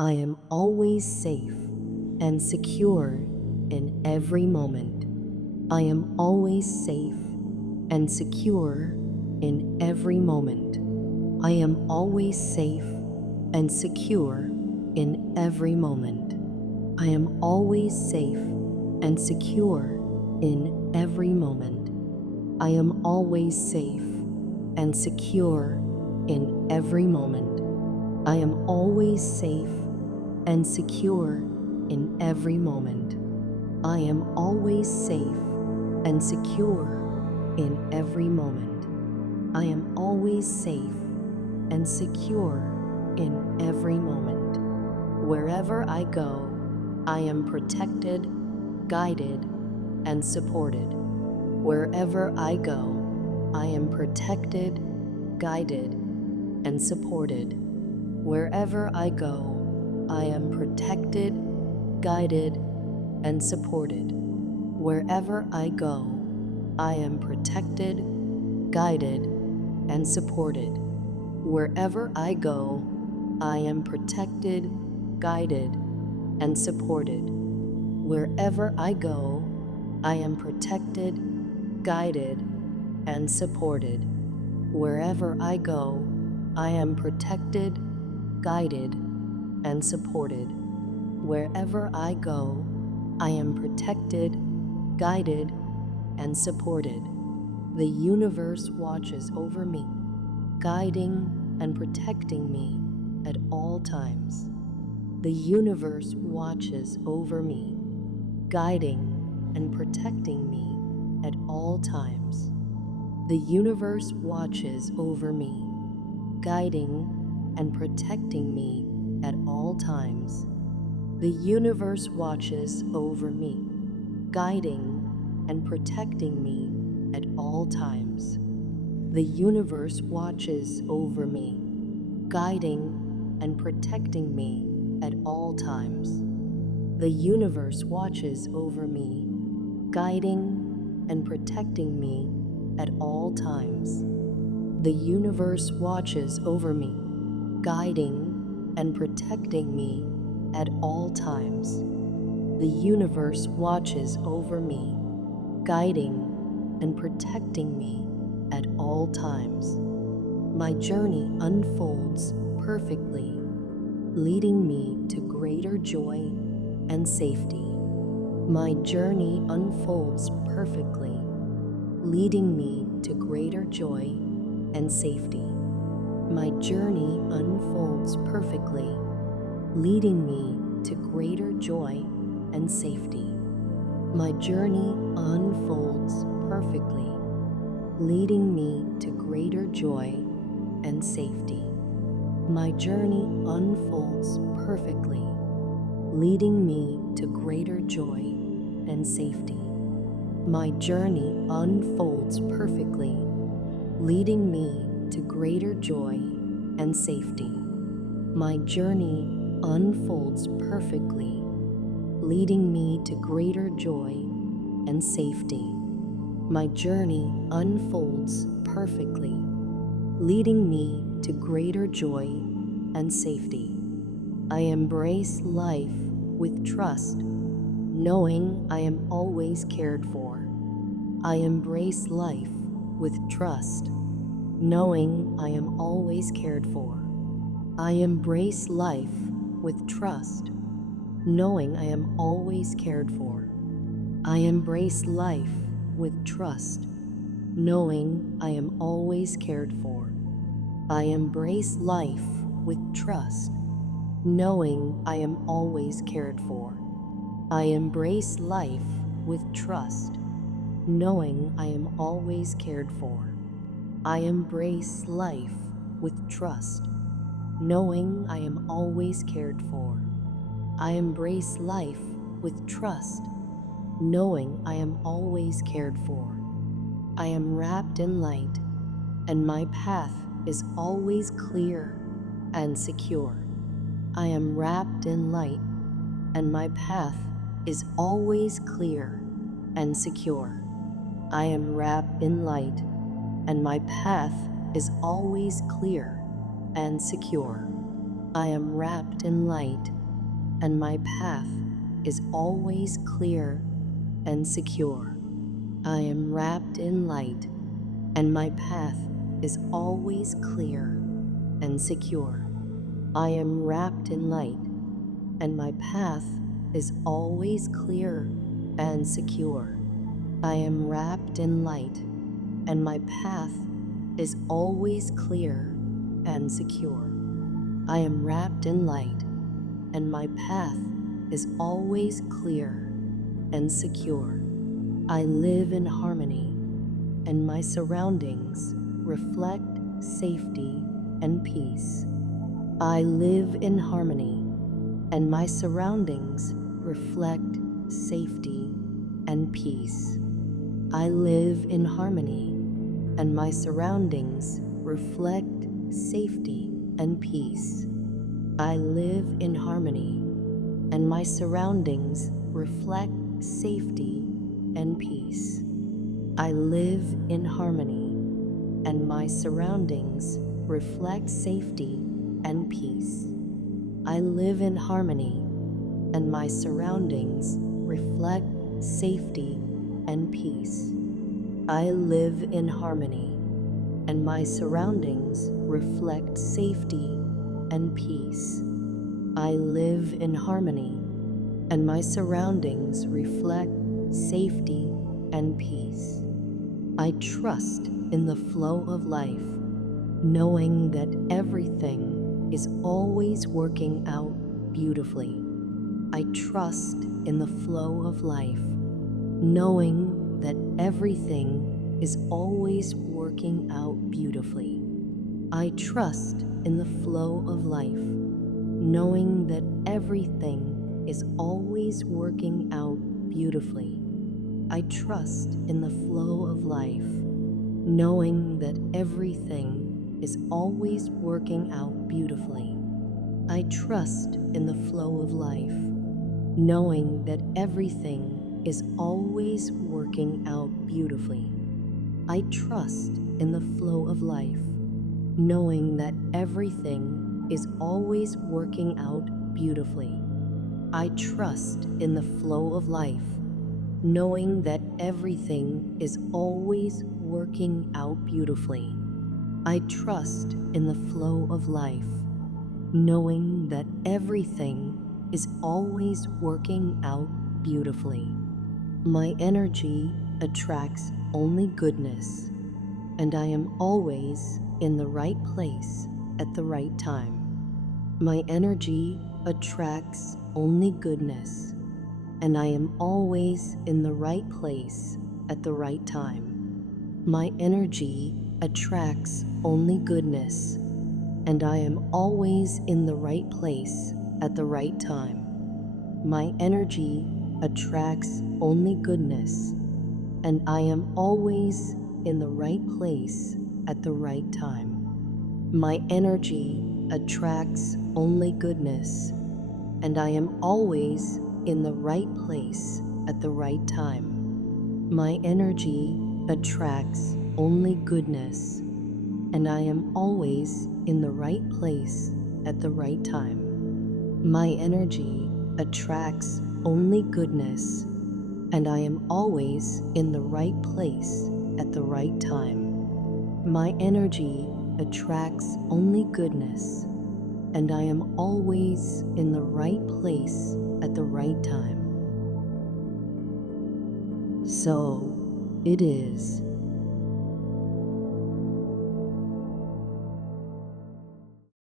I am always safe and secure in every moment. I am always safe and secure in every moment. I am always safe and secure in every moment. I am always safe and secure in every moment. I am always safe and secure in every moment. I am always safe and secure in every moment. I am always safe and secure in every moment. I am always safe and secure in every moment. Wherever I go, I am protected, guided, and supported. Wherever I go, I am protected, guided, and supported. Wherever I go, I am protected, guided, and supported. Wherever I go, I am protected, guided, and supported. Wherever I go, I am protected, guided, and supported. Wherever I go, I am protected, guided, and supported. Wherever I go, I am protected, guided, and supported. Wherever I go, I am protected, guided, and supported. The universe watches over me, guiding and protecting me at all times. The universe watches over me, guiding and protecting me at all times. The universe watches over me, guiding and protecting me at all times. The universe watches over me, guiding and protecting me at all times. The universe watches over me, guiding and protecting me at all times. The universe watches over me, guiding and protecting me at all times. The universe watches over me, guiding and protecting me at all times. The universe watches over me, guiding and protecting me at all times. My journey unfolds perfectly, leading me to greater joy and safety. My journey unfolds perfectly, leading me to greater joy and safety. My journey unfolds perfectly, leading me to greater joy and safety. My journey unfolds perfectly, leading me to greater joy and safety. My journey unfolds perfectly, leading me to greater joy and safety. My journey unfolds perfectly, leading me to greater joy and safety. My journey unfolds perfectly, leading me to greater joy and safety. My journey unfolds perfectly, leading me to greater joy and safety. I embrace life with trust, knowing I am always cared for. I embrace life with trust, knowing I am always cared for. I embrace life with trust, knowing I am always cared for. I embrace life with trust, knowing I am always cared for. I embrace life with trust, knowing I am always cared for. I embrace life with trust, knowing I am always cared for. I embrace life with trust, knowing I am always cared for. I embrace life with trust, knowing I am always cared for. I am wrapped in light, and my path is always clear and secure. I am wrapped in light, and my path is always clear and secure. I am wrapped in light, and my path is always clear and secure. I am wrapped in light, and my path is always clear and secure. I am wrapped in light, and my path is always clear and secure. I am wrapped in light, and my path is always clear and secure. I am wrapped in light, and my path is always clear and secure. I am wrapped in light, and my path is always clear and secure. I live in harmony, and my surroundings reflect safety and peace. I live in harmony, and my surroundings reflect safety and peace. I live in harmony, and my surroundings reflect safety and peace. I live in harmony, and my surroundings reflect safety and peace. I live in harmony, and my surroundings reflect safety and peace. I live in harmony, and my surroundings reflect safety and peace. I live in harmony, and my surroundings reflect safety and peace. I live in harmony, and my surroundings reflect safety and peace. I trust in the flow of life, knowing that everything is always working out beautifully. I trust in the flow of life, knowing that everything is always working out beautifully. I trust in the flow of life, knowing that everything is always working out beautifully. I trust in the flow of life, knowing that everything is always working out beautifully. I trust in the flow of life, knowing that everything is always working out beautifully. I trust in the flow of life, knowing that everything is always working out beautifully. I trust in the flow of life, knowing that everything is always working out beautifully. I trust in the flow of life, knowing that everything is always working out beautifully. My energy attracts only goodness, and I am always in the right place at the right time. My energy attracts only goodness, and I am always in the right place at the right time. My energy attracts only goodness, and I am always in the right place at the right time. My energy attracts only goodness, and I am always in the right place at the right time. My energy attracts only goodness, and I am always in the right place at the right time. My energy attracts only goodness, and I am always in the right place at the right time. My energy attracts only goodness, and I am always in the right place at the right time. My energy attracts only goodness, and I am always in the right place at the right time. So it is.